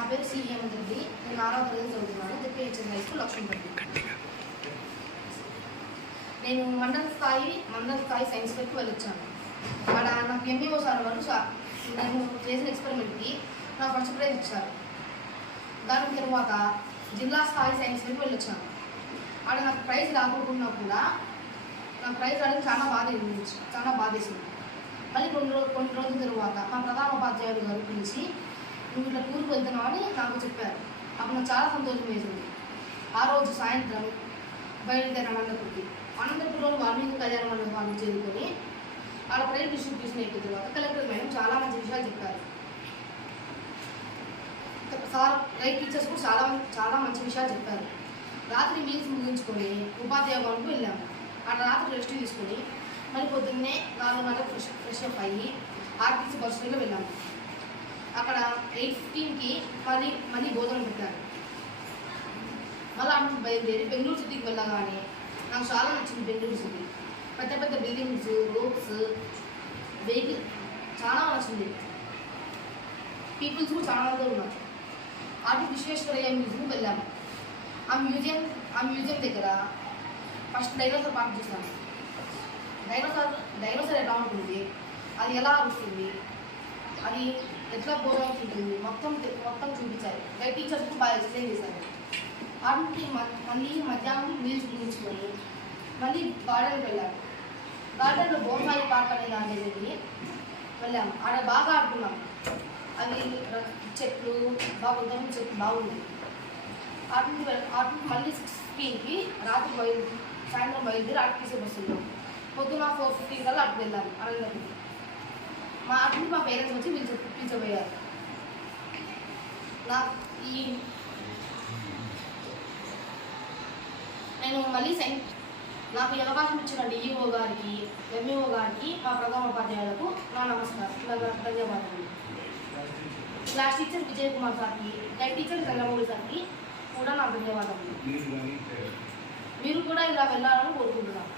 నా పేరు సి హేమంత్ రెడ్డి. నేను 6వ తరగతి చదువుతున్నాను. ZPHS high school Lakshmipathi. నేను మండల స్థాయి సైన్స్ ఫెయిర్కి వెళ్ళొచ్చాను. అక్కడ నాకు ఎంఈఓ సార్ వాళ్ళు నేను చేసిన ఎక్స్పెరిమెంట్కి నాకు ఫస్ట్ ప్రైజ్ ఇచ్చారు. దాని తర్వాత జిల్లా స్థాయి సైన్స్ ఫెయిర్కి వెళ్ళొచ్చాను. అక్కడ నాకు ప్రైజ్ రాకుండా కూడా నాకు ప్రైజ్ రావడానికి చాలా బాధేసింది. మళ్ళీ కొన్ని రోజుల తర్వాత మా ప్రధానోపాధ్యాయులు గారు పిలిచి నువ్వు ఇట్లా టూర్కి వెళ్తున్నామని నాకు చెప్పారు. అప్పుడు నాకు చాలా సంతోషం వేసింది. ఆ రోజు సాయంత్రం బయలుదేరాను అనంతపురంలో వాల్మీకి కళ్యాణ మండపాన్ని చేరుకొని అక్కడ ప్రైజ్ డిస్ట్రిబ్యూషన్ అయిపోయిన తర్వాత కలెక్టర్ మేడం చాలా మంచి విషయాలు చెప్పారు. సార్ టీచర్స్ కూడా చాలా మంచి విషయాలు చెప్పారు. రాత్రి మీల్స్ ముగించుకొని ఉపాధ్యాయ భవన్కి వెళ్ళాము. అక్కడ రాత్రి రెస్ట్ తీసుకొని మళ్ళీ పొద్దున్నే 4 గంటలకు ఫ్రెష్ అప్ అయ్యి ఆర్టీసీ బస్సులో వెళ్ళాము. అక్కడ 8:15కి మళ్ళీ భోజనం పెట్టారు. మళ్ళీ అటు బయలుదేరి బెంగళూరు సిటీకి వెళ్ళగానే నాకు చాలా నచ్చింది. బెంగళూరు సిటీ పెద్ద పెద్ద బిల్డింగ్స్, రోడ్స్, వెహికల్ చాలా నచ్చింది. పీపుల్స్ కూడా చాలా మంది ఉన్నారు. అటు విశ్వేశ్వరయ్య మ్యూజియంకి వెళ్ళాము. ఆ మ్యూజియం దగ్గర ఫస్ట్ డైనోసార్ పార్క్ చూసాను. డైనోసార్ ఎలా ఉంటుంది, అది ఎలా అరుస్తుంది, అది ఎట్లా భోజనం తింటుంది, మొత్తం చూపించారు. టీచర్స్ కూడా బాగా ఎక్స్ప్లెయిన్ చేశారు. అటు మళ్ళీ మధ్యాహ్నం మీల్స్ ముగించుకొని మళ్ళీ గార్డెన్కి వెళ్ళాము. గార్డెన్లో బోన్సాయి పార్క్ అనే దాని దగ్గరికి వెళ్ళాము. ఆడ బాగా ఆడుకున్నాము. అవి చెట్లు బాగుంది. అటు మళ్ళీ 6:15కి సాయంత్రం బయలుదేరి ఆర్టీసీ బస్సులో పొద్దున 4:15 కల్లా అటు వెళ్ళాము. అనంతపురం మా పేరెంట్స్ వచ్చి పిలిచబోయారు. నేను మళ్ళీ నాకు ఈ అవకాశం ఇచ్చిన డిఈఓ గారికి, ఎంఈఓ గారికి, మా ప్రధానోపాధ్యాయులకు నా ధన్యవాదాలు. క్లాస్ టీచర్ విజయ్ కుమార్ సార్కి, లైన్ టీచర్ చంద్రమౌళి సార్కి కూడా నా ధన్యవాదాలు. మీరు కూడా ఇలా వెళ్ళాలని కోరుకుంటున్నాను.